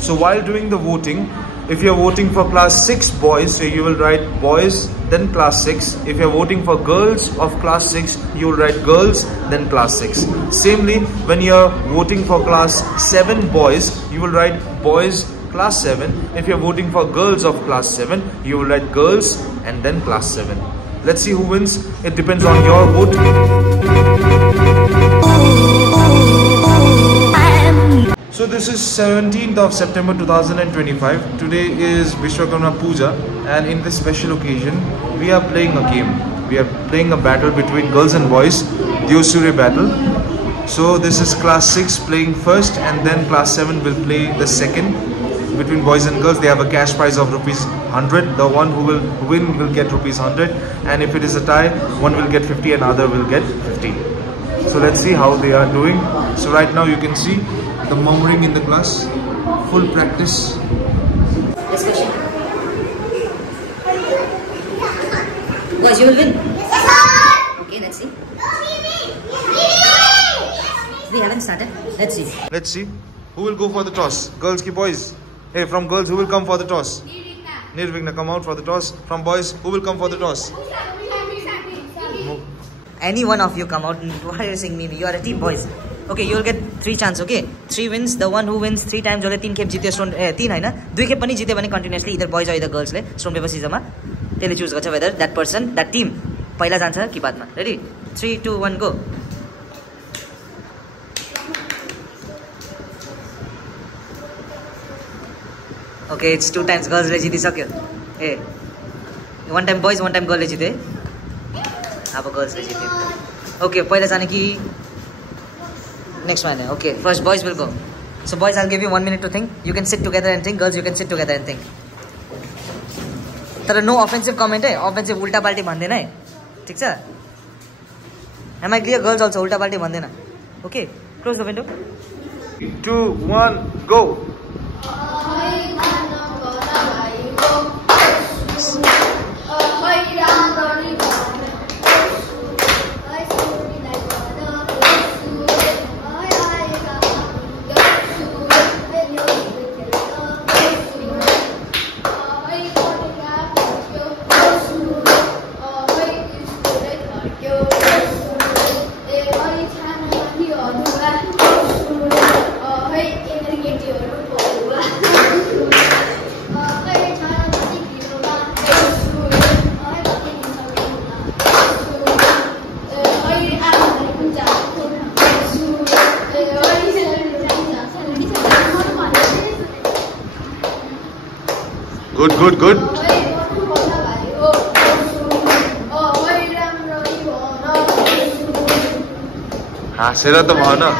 So while doing the voting, if you're voting for class 6 boys, so you will write boys, then class 6. If you're voting for girls of class 6, you will write girls, then class 6. Samely, when you're voting for class 7 boys, you will write boys, class 7. If you're voting for girls of class 7, you will write girls and then class 7. Let's see who wins. It depends on your vote. So this is 17th of September 2025. Today is Vishwakarma Puja, and in this special occasion, we are playing a game. We are playing a battle between girls and boys, Diosure battle. So this is class 6 playing first, and then class 7 will play the second. Between boys and girls, they have a cash prize of rupees 100. The one who will win will get rupees 100, and if it is a tie, one will get 50 and other will get 50. So let's see how they are doing. So right now you can see the murmuring in the class, full practice. Next question. Boys, you will win. Okay, let's see. We haven't started. Let's see. Let's see. Who will go for the toss? Girls ki boys? Hey, from girls, who will come for the toss? Nirvigna, come out for the toss. From boys, who will come for the toss? Any one of you come out. Why are you saying me? You are a team, boys. Okay, you will get 3 chances. Okay, 3 wins. The one who wins 3 times, jole 3 खेप जित्यो stone 3 हैन 2 खेप पनि जित्यो भने continuously either boys or either girls ले stone paper scissors मा त्यसले choose गर्छ whether that person, that team पहिला जान्छ कि बादमा. Ready? 3 2 1 go. Okay, it's 2 times girls ले जितिसक्यो. ए 1 time boys, 1 time girl ले जित्यो. अब girls ले जित्यो. Okay, पहिला जाने कि next one. Okay, first boys will go. So boys, I'll give you 1 minute to think. You can sit together and think. Girls, you can sit together and think. तर no offensive comment है. Offensive उल्टा पाल्टी भन्दैन है. ठीक छ? Am I clear? Girls also उल्टा पाल्टी भन्दैन. Okay, close the window. 2 1 go. Good, good, good. हाँ सेरा तो भाव ना.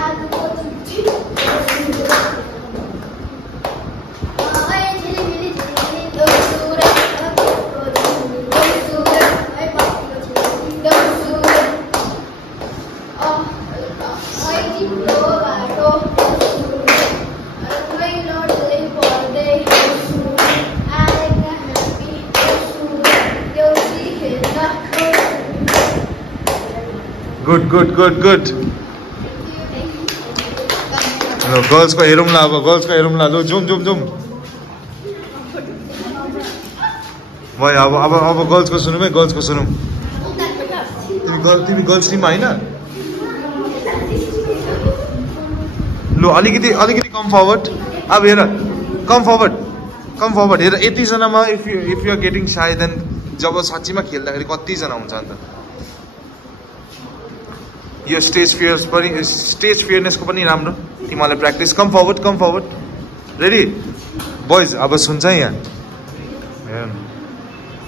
Good, good, good, good. Hello, girls को हेरुम ला, girls को हेरुम ला, लो zoom, zoom, zoom. भाई अब girls को सुनूँ मैं, girls को सुनूँ. तिमी girls team आई ना? लो अलिकति come forward. अब हेर, come forward. हेर 80 जनामा if you are getting shy then जब साँच्चीमा खेल्दाखेरि कति जना हुन्छ अन्त. यो स्टेज फियरनेस को पनि राम्रो तिमीले प्र्याक्टिस. कम फरवर्ड. रेडी बॉयज अब सुन्छ यहाँ.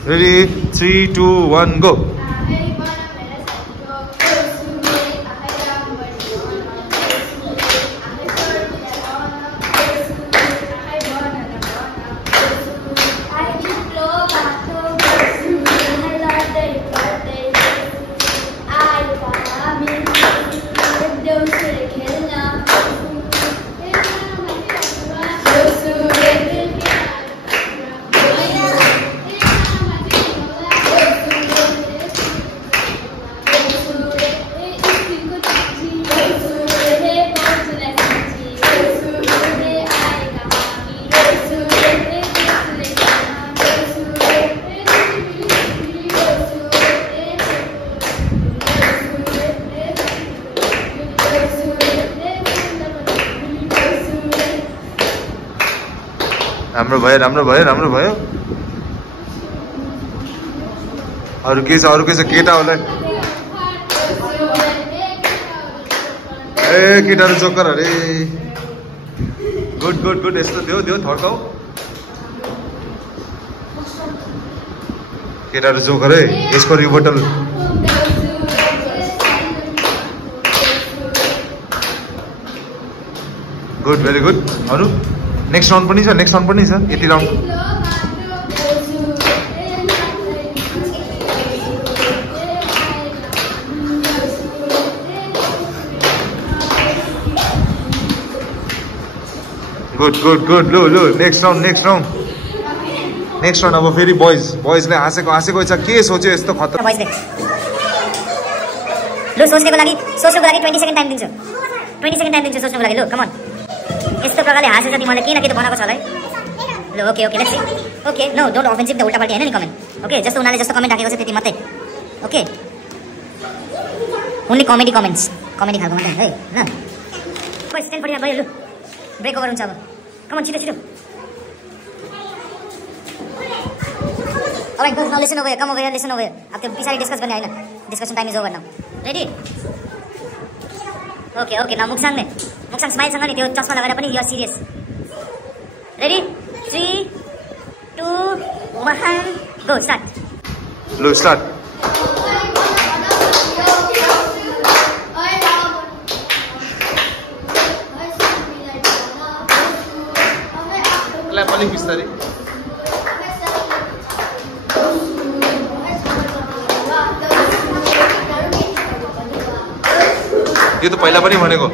Ready 3 2 1 go. राम्रो भयो राम्रो भयो राम्रो भयो अरू के छ केटा होला ए केटाहरु जोकर अरे गुड गुड गुड यस्तो दियो थर्काउ केटाहरु जोकर है यसको रिबोटल गुड भेरी गुड अरू नेक्स्ट राउन्ड पनि छ यति राउन्ड गुड गुड गुड लो नेक्स्ट राउन्ड अब फेरि बॉयजले हाँसेको छ के सोच्यो यस्तो खतरा बॉयजले लो सोच्नको लागि 20 सेकेन्ड टाइम दिन्छु 20 सेकेन्ड टाइम दिन्छु सोच्नको लागि लो कम अन यस्तो प्रकारले हाँसेछ तिमीले केही न केही त बनाएको छ होला है लो okay let's see okay no don't offensive the उल्टापल्टी हैन नि कमेन्ट ओके जस्तो उनीहरूले जस्तो कमेन्ट राखेको छ त्यति मात्रै okay only comedy comments comedy खालको मात्रै है ल बस स्ट्यान्ड पढिया भयो लु ब्रेक ओभर हुन्छ अब कम अन छिटो Alright, girls, now listen over here. Come over here, listen over here. अब त्यो पछाडि डिस्कस गर्ने हैन. Discussion time is over now. Ready? Okay, now Muksang smile सँग नि त्यो चस्मा लगाएर पनि you are serious. Ready? 3 2 1 go start. Lo start. Clap अलि बिस्तारै. यो त पहिला पनि भनेको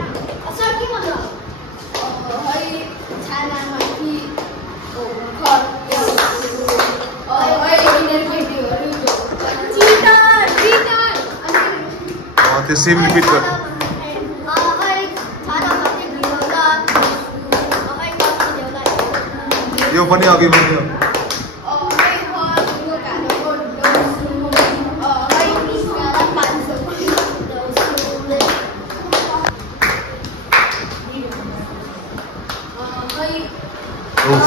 त्यो सेम रिपिट गर यो पनि अघि भन्यो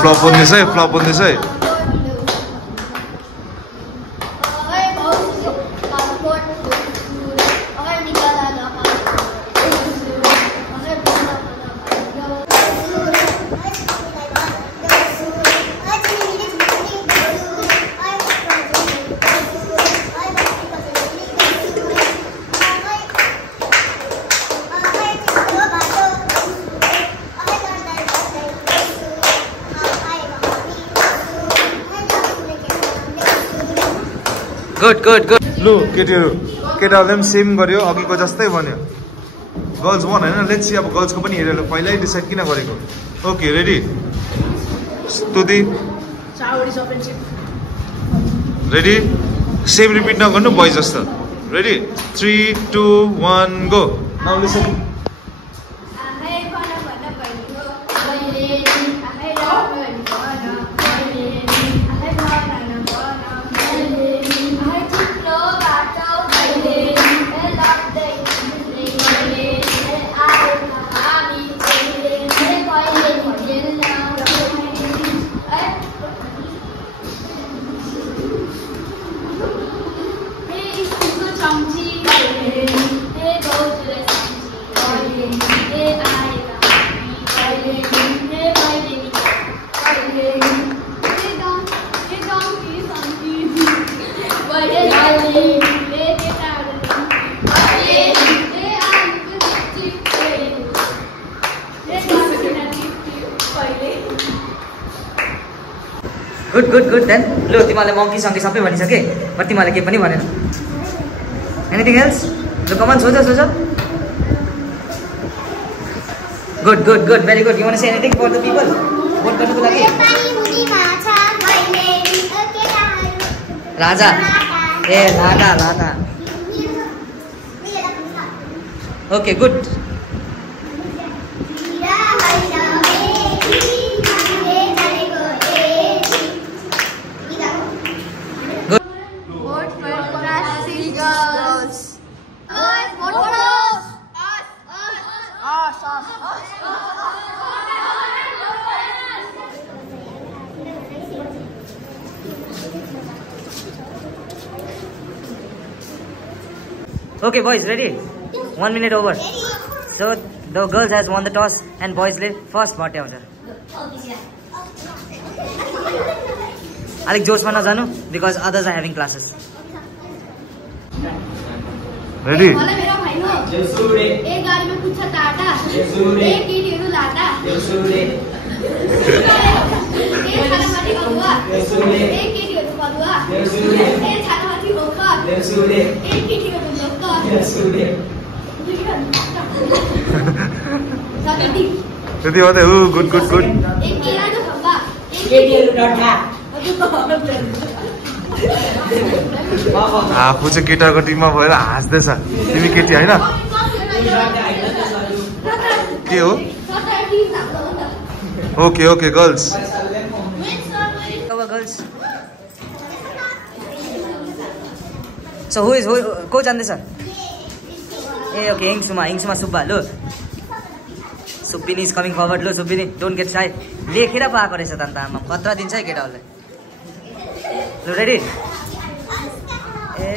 फ्लप हुँदैछ है गुड लु केटाहरूले पनि सेम गर्यो अघिको जस्तै भन्यो गर्ल्स वन हैन लेट्स सी अब गर्ल्सको पनि हेरेर पहिल्यै डिसाइड किन गरेको okay ready Stuti ready same repeat नगर्नु बॉयज जस्तो ready 3 2 1 go now listen good then लो तिमीले मंकी संकी सबै भनिसके बट तिमीले के पनि भनेन एनीथिङ एल्स लो कम अन सोच good very good you want to say anything for the people vote गर्नुको लागि राजा ए लागा okay good Okay, boys, ready? 1 minute over. So the girls has won the toss and boys ले first भट्याउँछ. अलिक जोशमा नजानु because others are having classes. Ready? एक गाडी में कुछ टाटा एक टीटीहरू लाटा एक छानामाथि गलुवा एक केटीहरू गलुवा एक छानामाथि रोका एक केटीको रोका त्यति मात्रै हो गुड एक केराको खम्बा एक केटीहरू डट्ठा आफू चाहिँ केटाको टिममा भएर हाँस्दैछ तिमी केटी होइन के हो okay okay girls girls so को जान्दैछ ए ओके हिङसुमा सुब्बा लो सुब्बिनी इज कमिङ फरवर्ड लो सुब्बिनी डोन्ट गेट साई लेखेर पो आएको रहेछ त अन्त आमा खतरा दिन्छ है केटाहरूलाई लु रेडी ए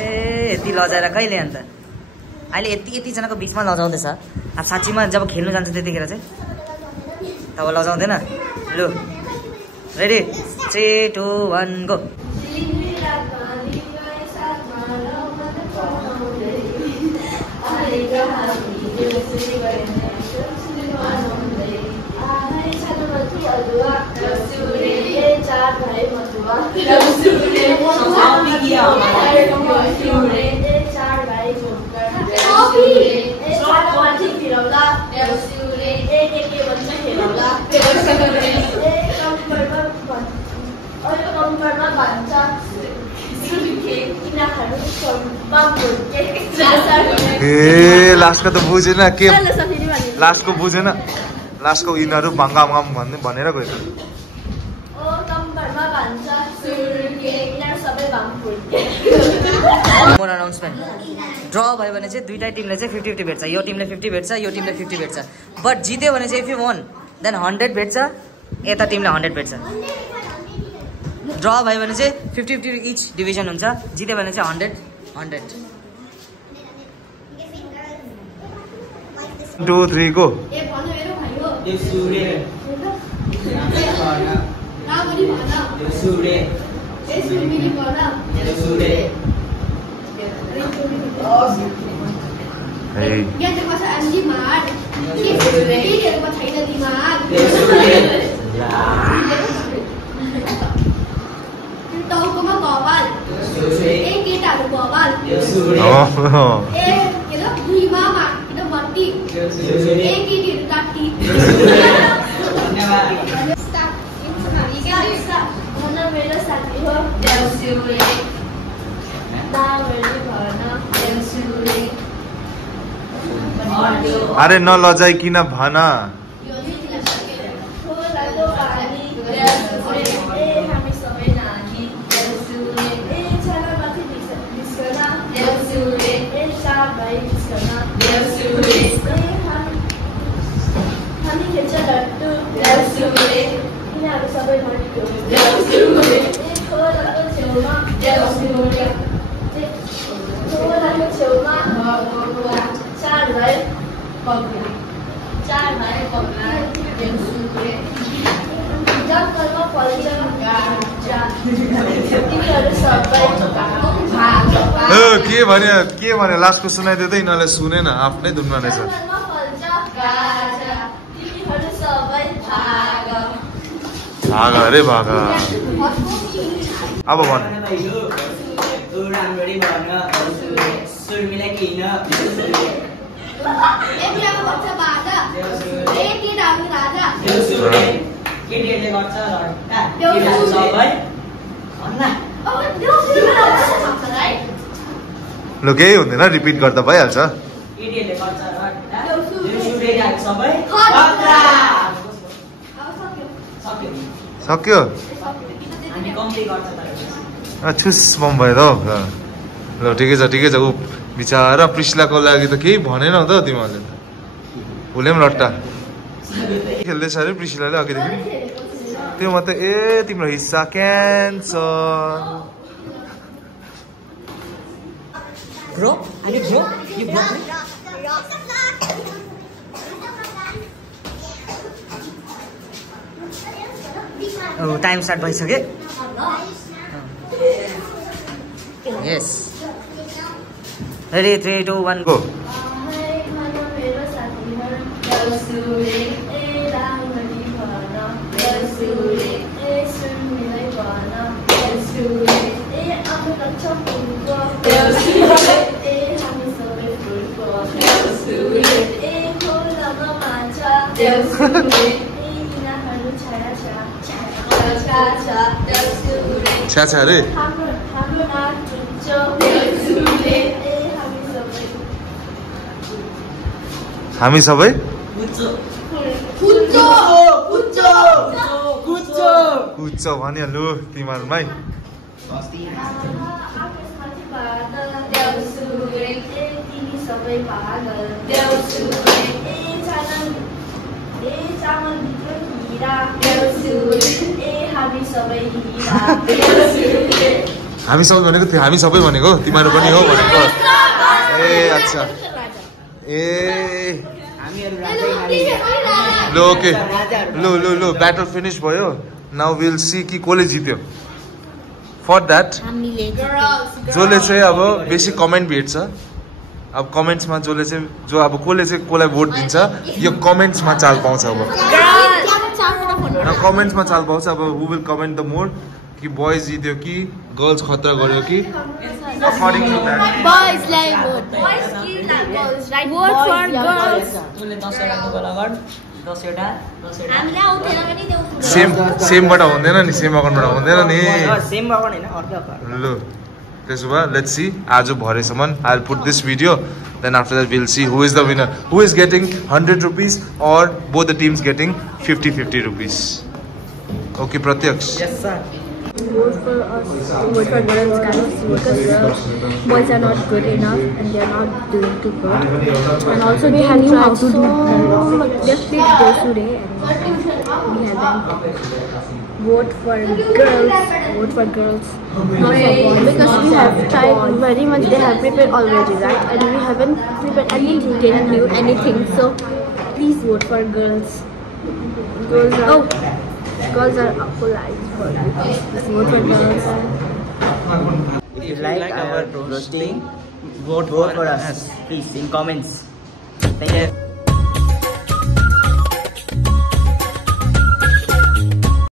यति लजाएर कहिले अन्त अहिले यतिजनाको बिचमा लजाउँदैछ अब साँच्चीमा जब खेल्नु जान्छ त्यतिखेर चाहिँ तब लजाउँदैन लु रेडी 3 2 1 गो ए लास्टको त बुझेन के लास्टको बुझेन लास्टको यिनीहरू भङ्गाम भनेर गयो मोर अनाउन्समेन्ट ड्र भयो भने चाहिँ दुईटा टिमले चाहिँ 50-50 भेट्छ यो टिमले 50 भेट्छ यो टिमले 50 भेट्छ बट जित्यो भने चाहिँ इफ यु वन देन 100 भेट्छ यता टिमले 100 भेट्छ ड्र भयो भने चाहिँ 50-50 इच डिभिजन हुन्छ जित्यो भने चाहिँ 100 1 2 3 गो अरे नलजाइकिन भन के भने लास्टको सुनाइदियो त यिनीहरूले सुनेन आफ्नै धुनमा रहेछ भाग अरे भाग अब भन ल केही हुँदैन रिपिट गर्दा भइहाल्छ सक्यो छुस बम भयो त ल ठिकै छ ऊ बिचारा प्रिस्लाको लागि त केही भनेन त तिमीहरूले उसले पनि लट्टा खेल्दैछ अरे प्रिस्लाले अघिदेखि त्यो मात्रै ए तिम्रो हिस्सा cancer Bro, I need bro. You bro. Oh, time start भइसक्यो. Yes. Ready, 3, 2, 1, go. Cha रे. हामी सबै कुच्चो भनिहाल्नु तिमीहरुमै. हामी सबै भनेको थियो, हामी सबै भनेको तिमीहरु पनि हो भनेको. ए अच्छा. ए लो ओके. लो ब्याटल फिनिश भयो. नाउ विल सी कि कोले जित्यो. फर दैट जोले चाहिँ अब बेसी कमेन्ट भेट्छ. अब कमेन्ट्समा जोले चाहिँ जो अब कोले चाहिँ कोलाई भोट दिन्छ यो कमेन्ट्समा चाल पाउँछ. अब कमेन्ट्समा चाल पाउँछ. अब who will comment the more कि बॉयज जित्यो कि गर्ल्स खतरा गर्यो कि according to that boys like vote boys kill girls right vote for girls जोले 10 वटा गला गड 10 वटा हामीले आउँथेन पनि देउ सेमबाट हुँदैन नि. सेम अकाउन्टबाट हुँदैन नि. सेम अकाउन्ट हैन अर्को अकाउन्ट. ल त्यसो भए लेट्स सी आज भरेसम्म I will put this video. Then after that will see who is the winner, who is getting 100 rupees or both the teams getting 50 rupees. Okay Pratyaksh. Yes sir. Vote for us, vote for girls guys, because boys are not good enough and they are not doing too good. And also we have tried to do just please go today and we haven't. Vote for girls, not for boys, because we have tried very much. They have prepared already, right? And we haven't prepared anything new, anything. So please vote for girls. Girls are polite. Please vote for girls. If you like our roasting, vote for us. Please in comments. Thank you.